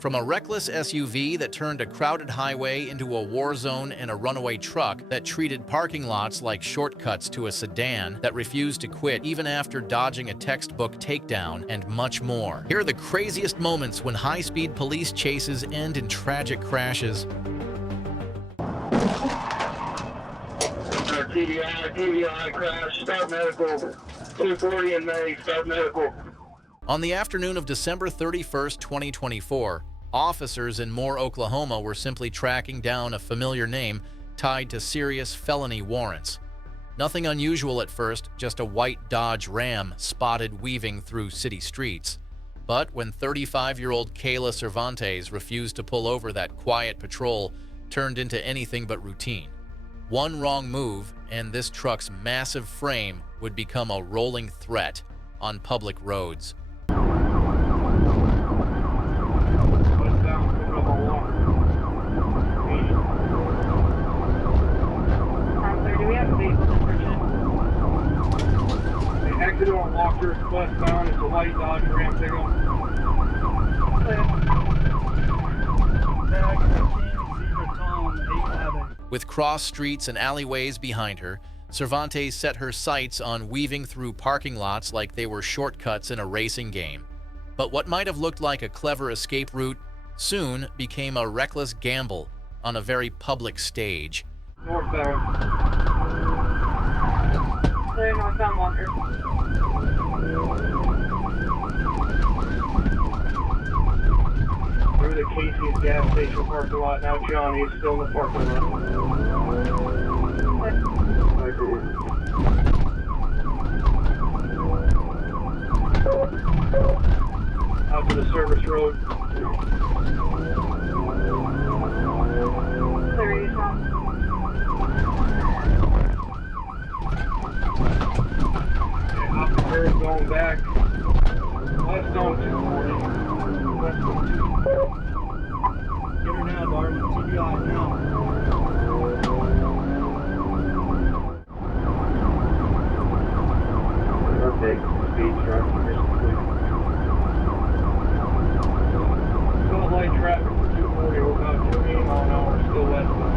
From a reckless SUV that turned a crowded highway into a war zone and a runaway truck that treated parking lots like shortcuts to a sedan that refused to quit even after dodging a textbook takedown, and much more. Here are the craziest moments when high-speed police chases end in tragic crashes. TBI crash, start medical. 240 in May, start medical. On the afternoon of December 31st, 2024, officers in Moore, Oklahoma were simply tracking down a familiar name tied to serious felony warrants. Nothing unusual at first, just a white Dodge Ram spotted weaving through city streets. But when 35-year-old Kayla Cervantes refused to pull over, that quiet patrol turned into anything but routine. One wrong move, and this truck's massive frame would become a rolling threat on public roads. Exit on Walker, westbound, it's a white Dodge Ram pickup. With cross streets and alleyways behind her, Cervantes set her sights on weaving through parking lots like they were shortcuts in a racing game. But what might have looked like a clever escape route soon became a reckless gamble on a very public stage. Northbound. Clear northbound Walker. Through the Casey's gas station parking lot. Now Johnny's still in the parking lot. Out to the service road. Clear eastbound. Off the curb, going back. West on 240. West on 240. Get her now, Darwin. TBI now. Perfect. Speed truck. Still light traffic for 240. We're about 28 mile an hour. Still westbound.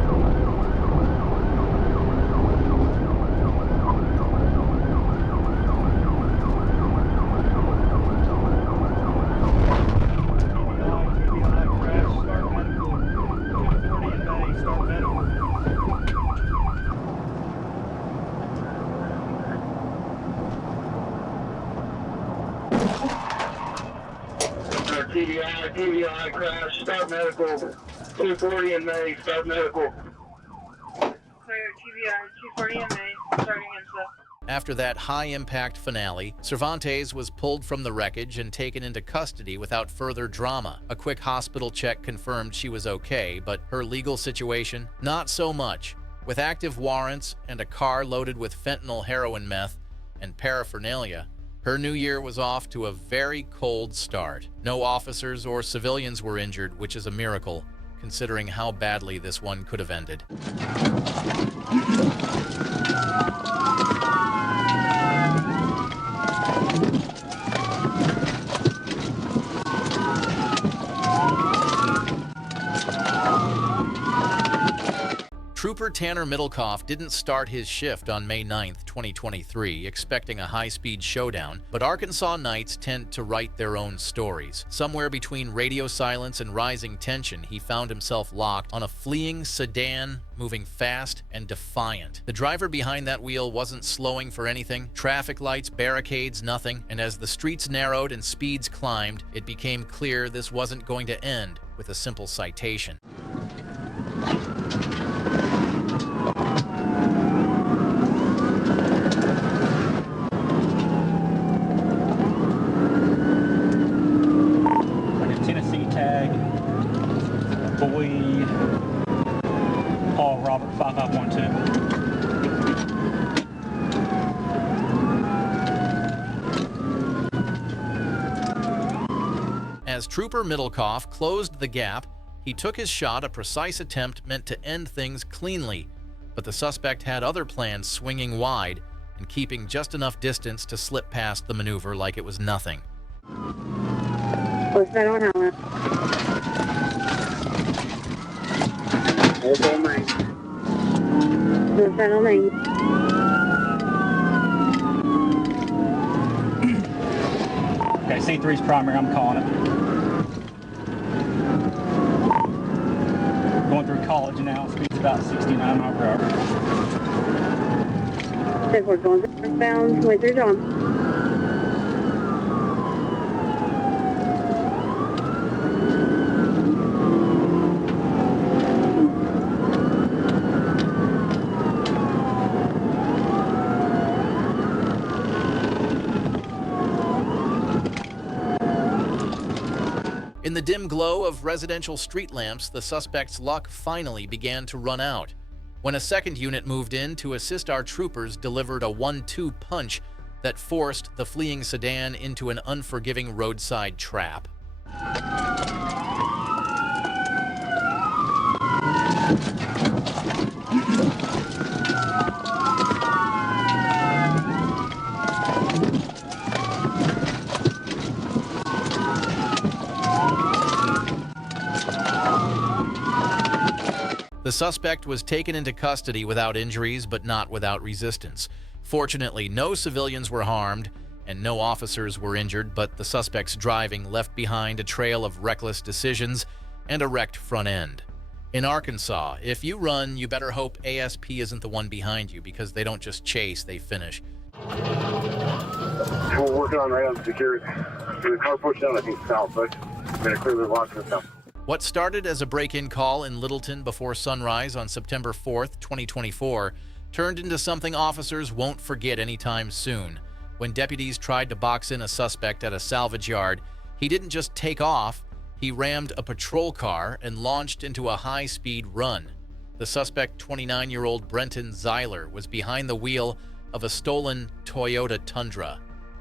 TBI crash, start medical. 240 in May, start medical. Clear TBI 240 in May, starting info. After that high-impact finale, Cervantes was pulled from the wreckage and taken into custody without further drama. A quick hospital check confirmed she was okay, but her legal situation, not so much. With active warrants and a car loaded with fentanyl, heroin, meth, and paraphernalia, her new year was off to a very cold start. No officers or civilians were injured, which is a miracle, considering how badly this one could have ended. Trooper Tanner Middlecoff didn't start his shift on May 9th, 2023, expecting a high-speed showdown, but Arkansas nights tend to write their own stories. Somewhere between radio silence and rising tension, he found himself locked on a fleeing sedan, moving fast and defiant. The driver behind that wheel wasn't slowing for anything. Traffic lights, barricades, nothing. And as the streets narrowed and speeds climbed, it became clear this wasn't going to end with a simple citation. Paul Robert 5512. As Trooper Middlecoff closed the gap, he took his shot, a precise attempt meant to end things cleanly, but the suspect had other plans, swinging wide and keeping just enough distance to slip past the maneuver like it was nothing. What's that on helmet? The final name. Okay, C3's primary, I'm calling it. Going through college now, speed's about 69 miles per hour. Said we're going northbound, way through John. In the dim glow of residential street lamps, the suspect's luck finally began to run out. When a second unit moved in to assist our troopers delivered a 1-2 punch that forced the fleeing sedan into an unforgiving roadside trap. The suspect was taken into custody without injuries, but not without resistance. Fortunately, no civilians were harmed and no officers were injured, but the suspect's driving left behind a trail of reckless decisions and a wrecked front end. In Arkansas, if you run, you better hope ASP isn't the one behind you, because they don't just chase, they finish. We're working on right on security. The car pushed down, I think, south, but I'm going to clear the lock this out. What started as a break-in call in Littleton before sunrise on September 4th, 2024, turned into something officers won't forget anytime soon. When deputies tried to box in a suspect at a salvage yard, he didn't just take off, he rammed a patrol car and launched into a high-speed run. The suspect, 29-year-old Brenton Zeiler, was behind the wheel of a stolen Toyota Tundra.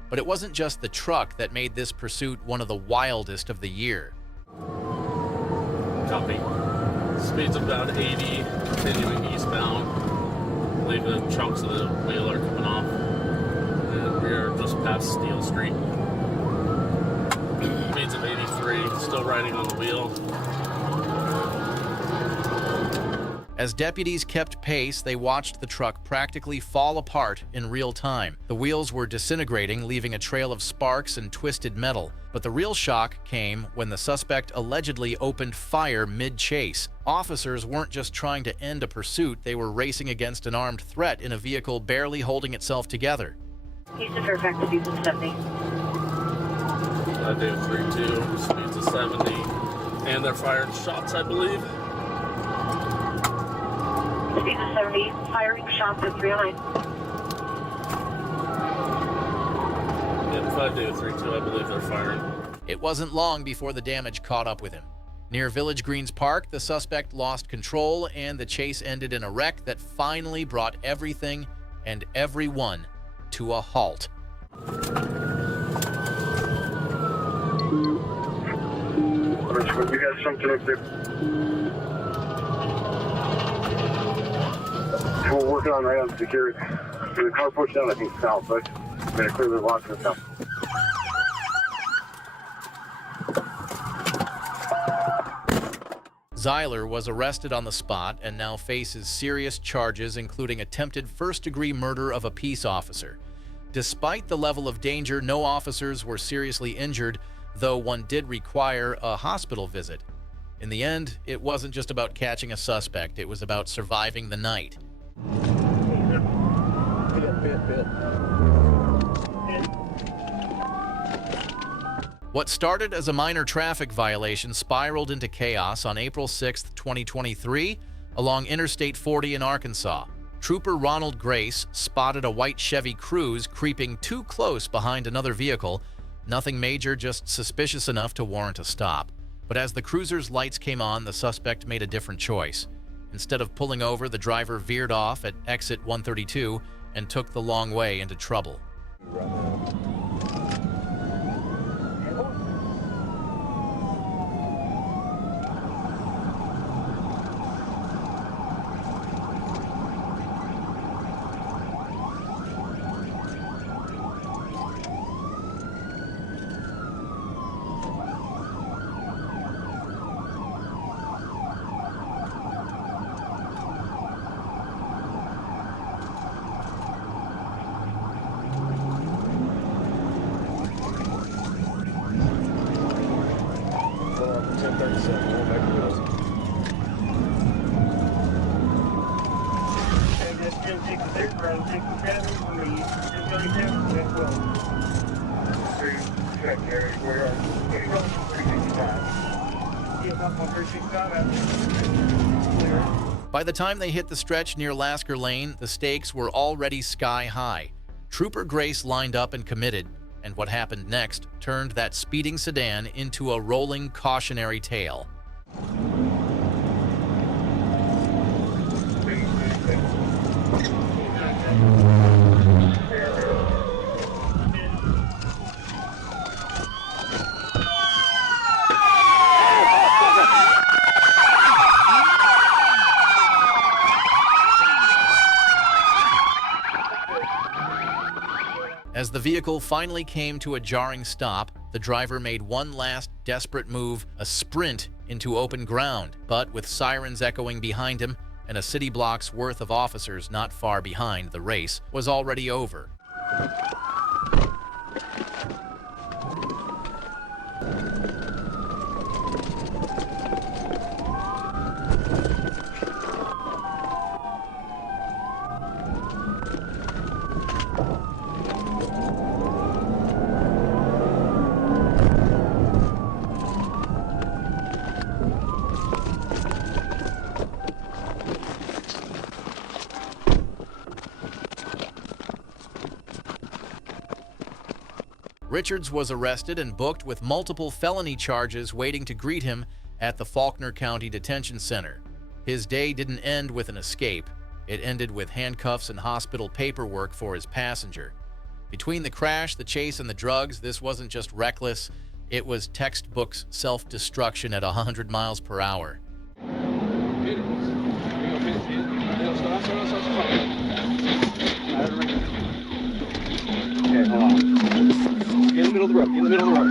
But it wasn't just the truck that made this pursuit one of the wildest of the year. Copy. Speed's about 80, continuing eastbound. I believe the chunks of the wheel are coming off. And we are just past Steel Street. Speeds of 83, still riding on the wheel. As deputies kept pace, they watched the truck practically fall apart in real time. The wheels were disintegrating, leaving a trail of sparks and twisted metal. But the real shock came when the suspect allegedly opened fire mid-chase. Officers weren't just trying to end a pursuit, they were racing against an armed threat in a vehicle barely holding itself together. Houston Fairfax, Houston 70. I do 3-2, speeds of 70. And they're firing shots, I believe. Speeds of 70, firing shots at 309. If I do 3-2, I believe they're firing. It wasn't long before the damage caught up with him. Near Village Greens Park, the suspect lost control and the chase ended in a wreck that finally brought everything and everyone to a halt. You got something up there? We're working on right on security. The car pushed down, I think, south, but I'm going to clear the lock this out. Zeiler was arrested on the spot and now faces serious charges, including attempted first-degree murder of a peace officer. Despite the level of danger, no officers were seriously injured, though one did require a hospital visit. In the end, it wasn't just about catching a suspect, it was about surviving the night. What started as a minor traffic violation spiraled into chaos on April 6, 2023, along Interstate 40 in Arkansas. Trooper Ronald Grace spotted a white Chevy Cruze creeping too close behind another vehicle. Nothing major, just suspicious enough to warrant a stop. But as the cruiser's lights came on, the suspect made a different choice. Instead of pulling over, the driver veered off at exit 132 and took the long way into trouble. 37, going back to Wilson. And that's 1066 around 67 on the 1037, that's Wilson. Through track area, where are you going from 365? Yeah, up on 365, clear. By the time they hit the stretch near Lasker Lane, the stakes were already sky high. Trooper Grace lined up and committed, and what happened next turned that speeding sedan into a rolling cautionary tale. As the vehicle finally came to a jarring stop, the driver made one last desperate move, a sprint into open ground. But with sirens echoing behind him and a city block's worth of officers not far behind, the race was already over. Richards was arrested and booked with multiple felony charges waiting to greet him at the Faulkner County Detention Center. His day didn't end with an escape. It ended with handcuffs and hospital paperwork for his passenger. Between the crash, the chase, and the drugs, this wasn't just reckless, it was textbook self-destruction at 100 miles per hour. Okay, hold on. Get in the middle of the road. Get in the middle of the road.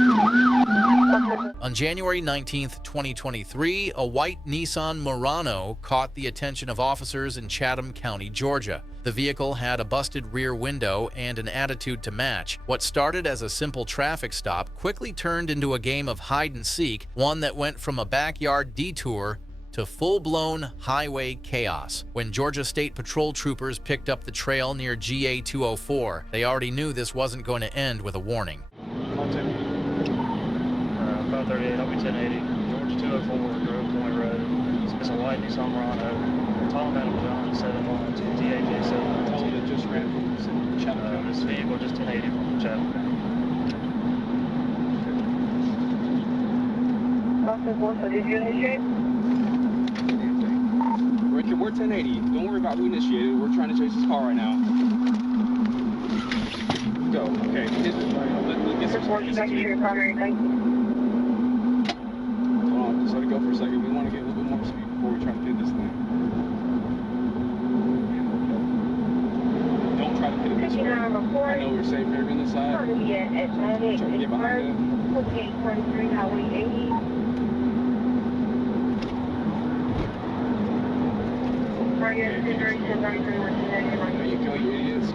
On January 19th, 2023, a white Nissan Murano caught the attention of officers in Chatham County, Georgia. The vehicle had a busted rear window and an attitude to match. What started as a simple traffic stop quickly turned into a game of hide-and-seek, one that went from a backyard detour to full-blown highway chaos. When Georgia State Patrol troopers picked up the trail near GA 204, they already knew this wasn't going to end with a warning. 538, I'll be 1080. Georgia 204, Grove Point Road. It's a white Nissan Murano. Tom Adam John 712 TAJ 7. Tell me that just ran from Chatham County. This vehicle just 1080 from Chatham County. Did you initiate? Richard, we're 1080. Don't worry about who initiated. We're trying to chase this car right now. Go. Okay. Let's Report back to your primary thing. Hold on. Just let it go for a second. We want to get a little bit more speed before we try to pin this thing. Don't try to pin it this way. I know we're safe here on this side. At 98, Try to get behind it. 4843 Highway 80. There you go, you idiots.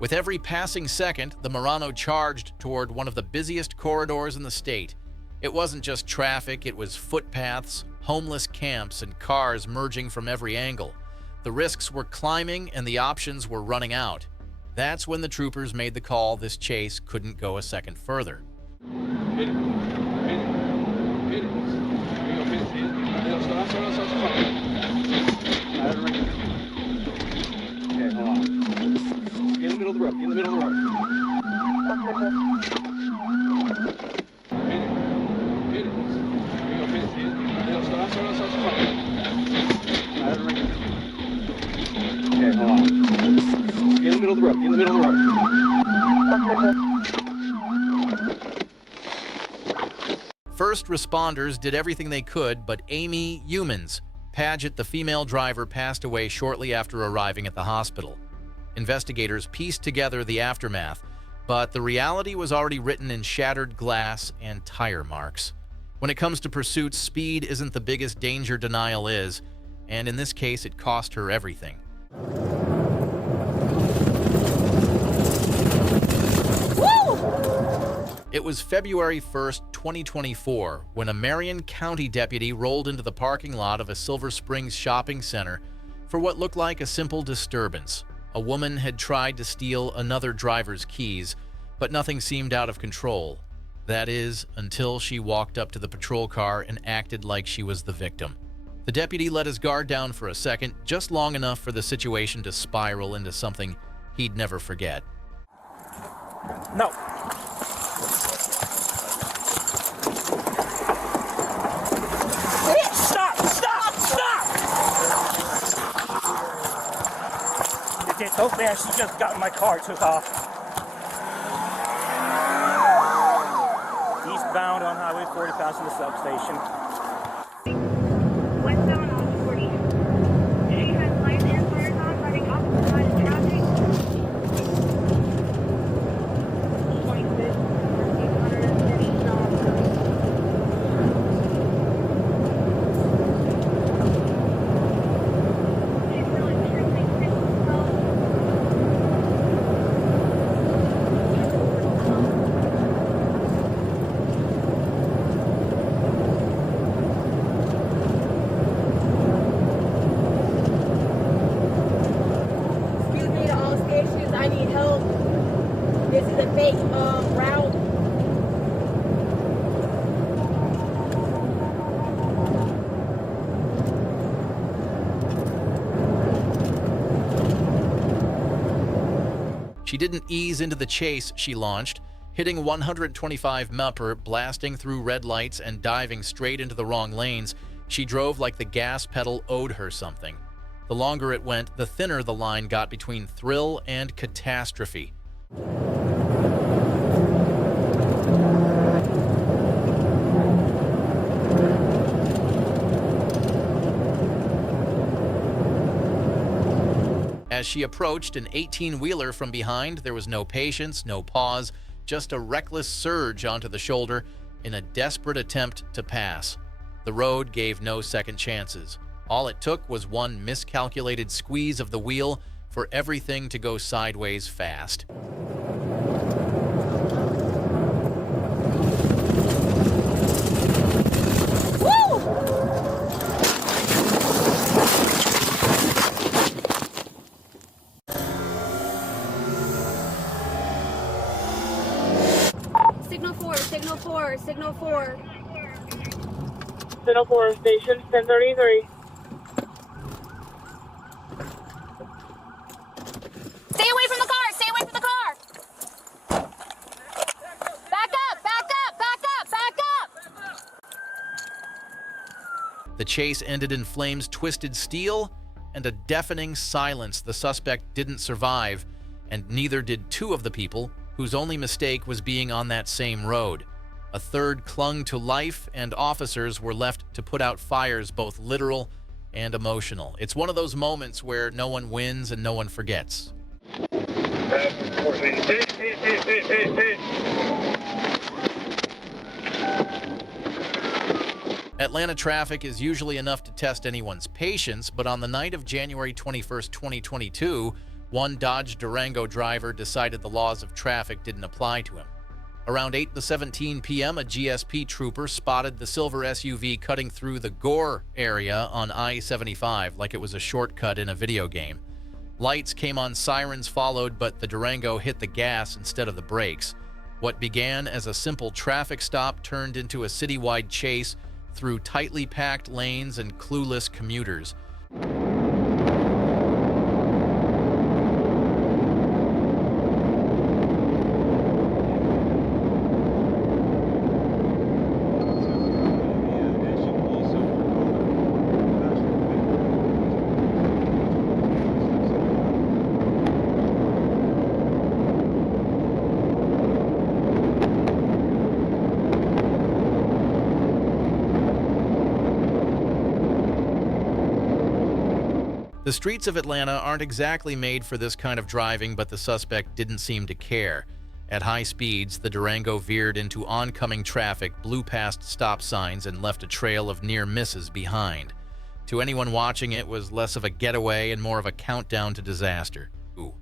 With every passing second, the Murano charged toward one of the busiest corridors in the state. It wasn't just traffic, it was footpaths, homeless camps, and cars merging from every angle. The risks were climbing and the options were running out. That's when the troopers made the call this chase couldn't go a second further. Hit it. Hit it. Hit it. Here you go, hit it. Hit it. Stop. Okay, hold on. Get in the middle of the road. Get in the middle of the road. Hit it. Hit it. Here you go, hit it. Hit it. Stop. Okay, hold on. Get in the middle of the road. Get in the middle of the road. First responders did everything they could, but Amy Humans, Paget, the female driver, passed away shortly after arriving at the hospital. Investigators pieced together the aftermath, but the reality was already written in shattered glass and tire marks. When it comes to pursuits, speed isn't the biggest danger denial is, and in this case, it cost her everything. It was February 1st, 2024, when a Marion County deputy rolled into the parking lot of a Silver Springs shopping center for what looked like a simple disturbance. A woman had tried to steal another driver's keys, but nothing seemed out of control. That is, until she walked up to the patrol car and acted like she was the victim. The deputy let his guard down for a second, just long enough for the situation to spiral into something he'd never forget. No. Stop! Stop! Stop! It did so fast, she just got in my car, took off. Eastbound on Highway 40 passing the substation. Westbound on 40. She has lights and fires on, running opposite side of traffic. 26, 150 south. She's really extremely physical. Excuse me to all stations, I need help. This is a fake route. She didn't ease into the chase she launched, hitting 125 mph, blasting through red lights and diving straight into the wrong lanes. She drove like the gas pedal owed her something. The longer it went, the thinner the line got between thrill and catastrophe. As she approached an 18-wheeler from behind, there was no patience, no pause, just a reckless surge onto the shoulder in a desperate attempt to pass. The road gave no second chances. All it took was one miscalculated squeeze of the wheel for everything to go sideways fast. Signal 4, signal 4, signal 4. Signal 4 station 1033. Stay away from the car, stay away from the car. Back up, back up, back up, back up. The chase ended in flames, twisted steel, and a deafening silence. The suspect didn't survive, and neither did two of the people whose only mistake was being on that same road. A third clung to life, and officers were left to put out fires, both literal and emotional. It's one of those moments where no one wins and no one forgets. Atlanta traffic is usually enough to test anyone's patience, but on the night of January 21st, 2022, one Dodge Durango driver decided the laws of traffic didn't apply to him. Around 8:17 p.m., a GSP trooper spotted the silver SUV cutting through the Gore area on I-75 like it was a shortcut in a video game. Lights came on, sirens followed, but the Durango hit the gas instead of the brakes. What began as a simple traffic stop turned into a citywide chase through tightly packed lanes and clueless commuters. The streets of Atlanta aren't exactly made for this kind of driving, but the suspect didn't seem to care. At high speeds, the Durango veered into oncoming traffic, blew past stop signs, and left a trail of near misses behind. To anyone watching, it was less of a getaway and more of a countdown to disaster. Ooh.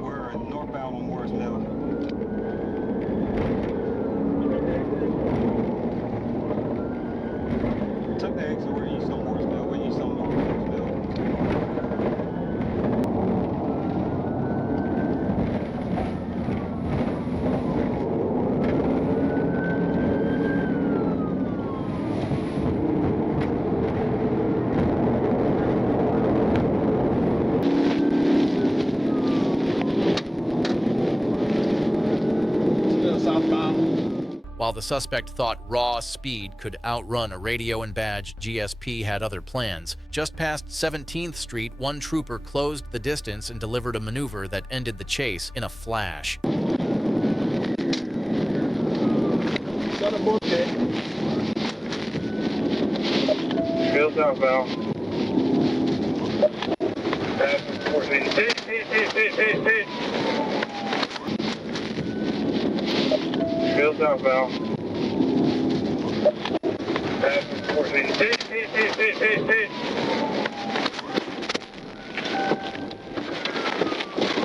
We're northbound on Morris Mill. Took the exit. We're east on Morris Mill. We're east on Morris Mill. While the suspect thought raw speed could outrun a radio and badge, GSP had other plans. Just past 17th Street, one trooper closed the distance and delivered a maneuver that ended the chase in a flash. Still southbound. Passing 14. Hit. Still southbound. Passing 14. Hit.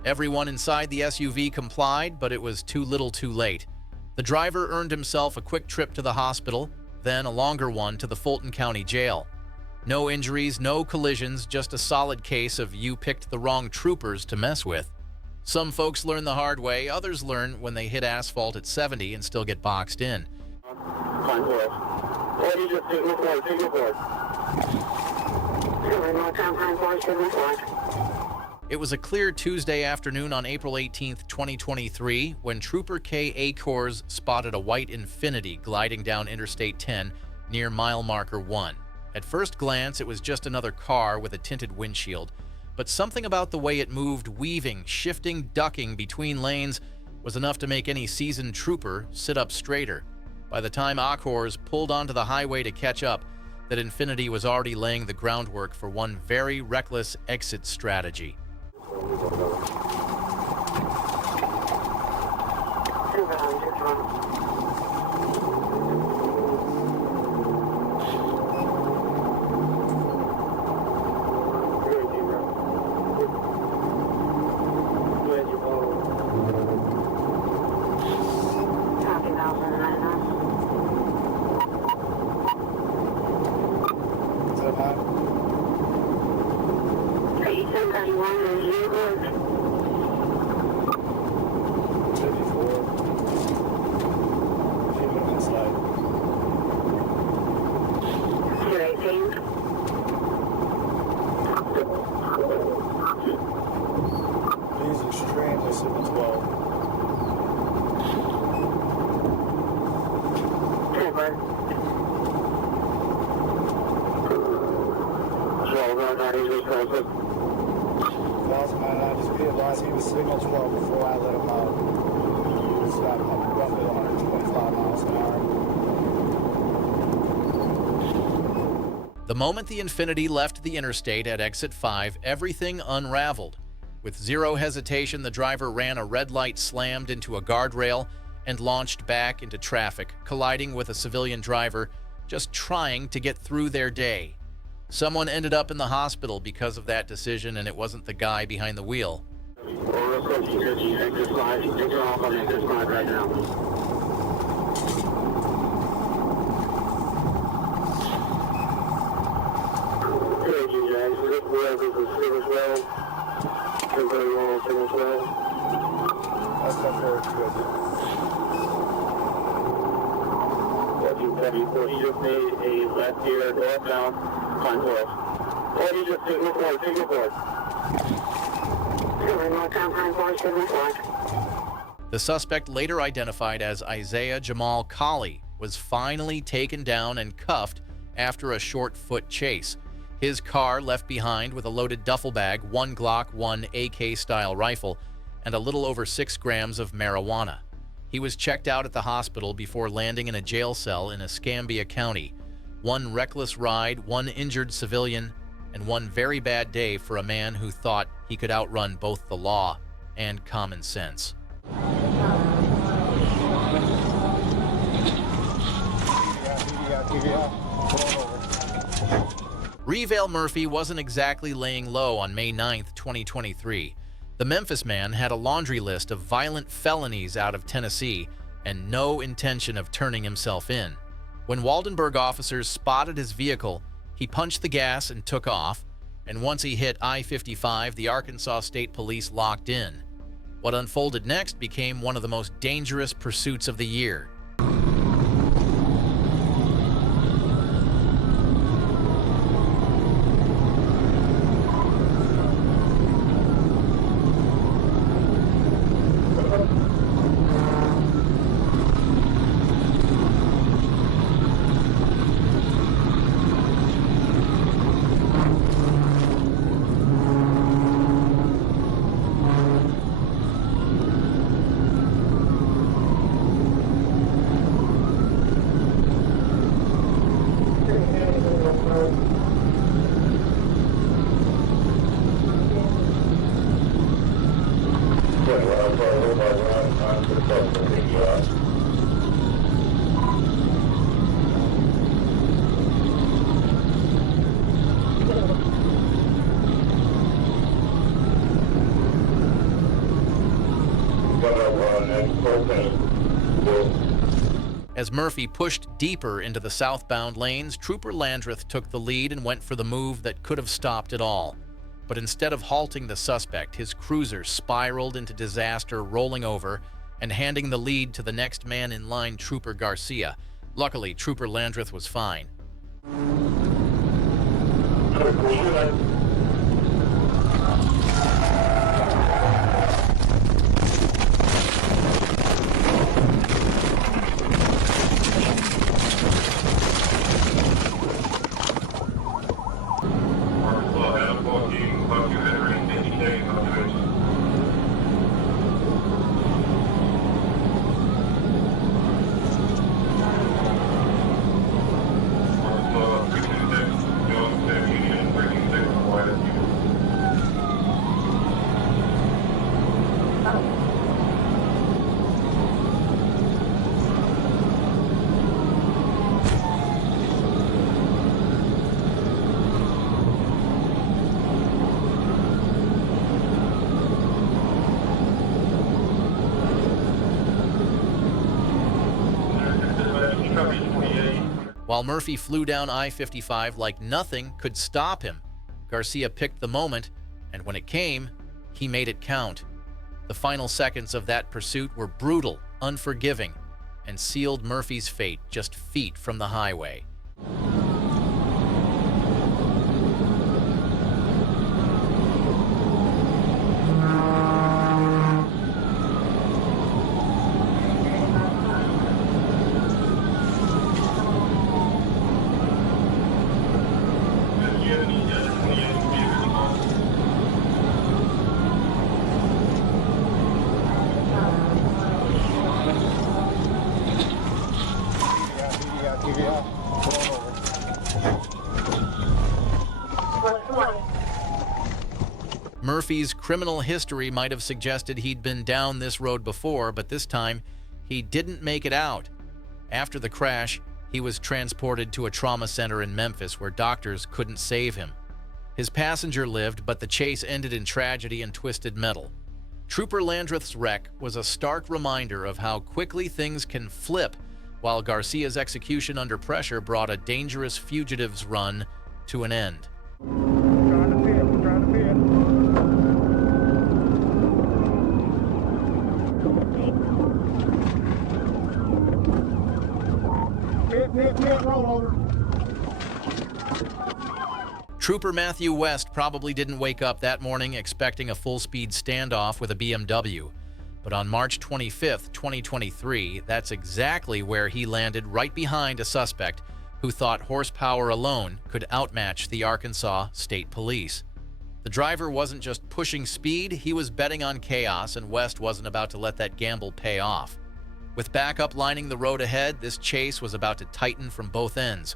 Everyone inside the SUV complied, but it was too little too late. The driver earned himself a quick trip to the hospital, then a longer one to the Fulton County Jail. No injuries, no collisions, just a solid case of you picked the wrong troopers to mess with. Some folks learn the hard way, others learn when they hit asphalt at 70 and still get boxed in. It was a clear Tuesday afternoon on April 18th, 2023, when Trooper K. Acors spotted a white Infiniti gliding down Interstate 10 near mile marker 1. At first glance, it was just another car with a tinted windshield, but something about the way it moved, weaving, shifting, ducking between lanes was enough to make any seasoned trooper sit up straighter. By the time Acors pulled onto the highway to catch up, that Infiniti was already laying the groundwork for one very reckless exit strategy. He was signal 12 before I let him out. He was roughly 125 miles an hour. The moment the Infiniti left the interstate at exit 5, everything unraveled. With zero hesitation, the driver ran a red light, slammed into a guardrail, and launched back into traffic, colliding with a civilian driver just trying to get through their day. Someone ended up in the hospital because of that decision, and it wasn't the guy behind the wheel. We're approaching exit 5. You're off on exit 5 right now. Thank you, guys. Wherever the service well. Everybody roll service well. That's not very good. He just made a left here, northbound, climb west. Or he just take report. The suspect, later identified as Isaiah Jamal Colley, was finally taken down and cuffed after a short foot chase. His car left behind with a loaded duffel bag, one Glock 1 AK-style rifle, and a little over 6 grams of marijuana. He was checked out at the hospital before landing in a jail cell in Escambia County. One reckless ride, one injured civilian, and one very bad day for a man who thought he could outrun both the law and common sense. Revale Murphy wasn't exactly laying low on May 9, 2023. The Memphis man had a laundry list of violent felonies out of Tennessee and no intention of turning himself in. When Waldenburg officers spotted his vehicle, he punched the gas and took off, and once he hit I-55, the Arkansas State Police locked in. What unfolded next became one of the most dangerous pursuits of the year. As Murphy pushed deeper into the southbound lanes, Trooper Landreth took the lead and went for the move that could have stopped it all. But instead of halting the suspect, his cruiser spiraled into disaster, rolling over and handing the lead to the next man in line, Trooper Garcia. Luckily, Trooper Landreth was fine. While Murphy flew down I-55 like nothing could stop him, Garcia picked the moment, and when it came, he made it count. The final seconds of that pursuit were brutal, unforgiving, and sealed Murphy's fate just feet from the highway. Murphy's criminal history might have suggested he'd been down this road before, but this time he didn't make it out. After the crash, he was transported to a trauma center in Memphis where doctors couldn't save him. His passenger lived, but the chase ended in tragedy and twisted metal. Trooper Landreth's wreck was a stark reminder of how quickly things can flip, while Garcia's execution under pressure brought a dangerous fugitive's run to an end. Trooper Matthew West probably didn't wake up that morning expecting a full-speed standoff with a BMW. But on March 25, 2023, that's exactly where he landed, right behind a suspect who thought horsepower alone could outmatch the Arkansas State Police. The driver wasn't just pushing speed, he was betting on chaos, and West wasn't about to let that gamble pay off. With backup lining the road ahead, this chase was about to tighten from both ends.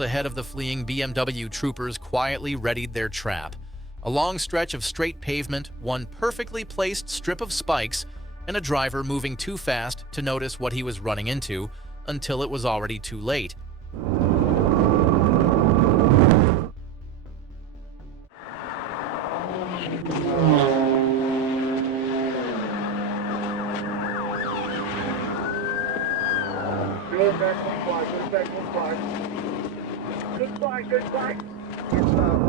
miles ahead of the fleeing BMW troopers quietly readied their trap. A long stretch of straight pavement, one perfectly placed strip of spikes, and a driver moving too fast to notice what he was running into until it was already too late. Good back, one flag, good back, one flag. Good flag, good flag. Good stop.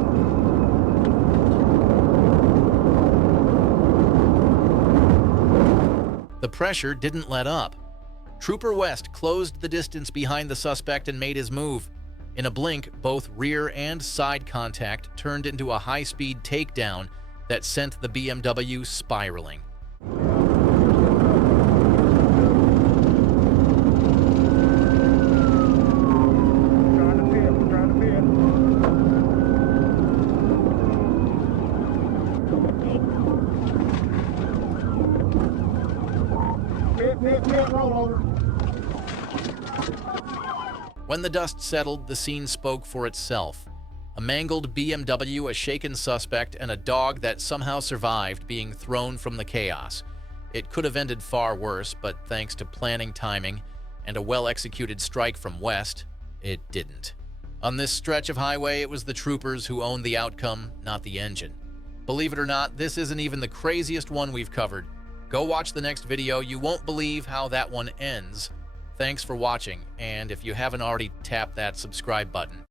The pressure didn't let up. Trooper West closed the distance behind the suspect and made his move. In a blink, both rear and side contact turned into a high-speed takedown that sent the BMW spiraling. When the dust settled, the scene spoke for itself. A mangled BMW, a shaken suspect, and a dog that somehow survived being thrown from the chaos. It could have ended far worse, but thanks to planning, timing, and a well-executed strike from West, it didn't. On this stretch of highway, it was the troopers who owned the outcome, not the engine. Believe it or not, this isn't even the craziest one we've covered. Go watch the next video. You won't believe how that one ends. Thanks for watching, and if you haven't already, tap that subscribe button.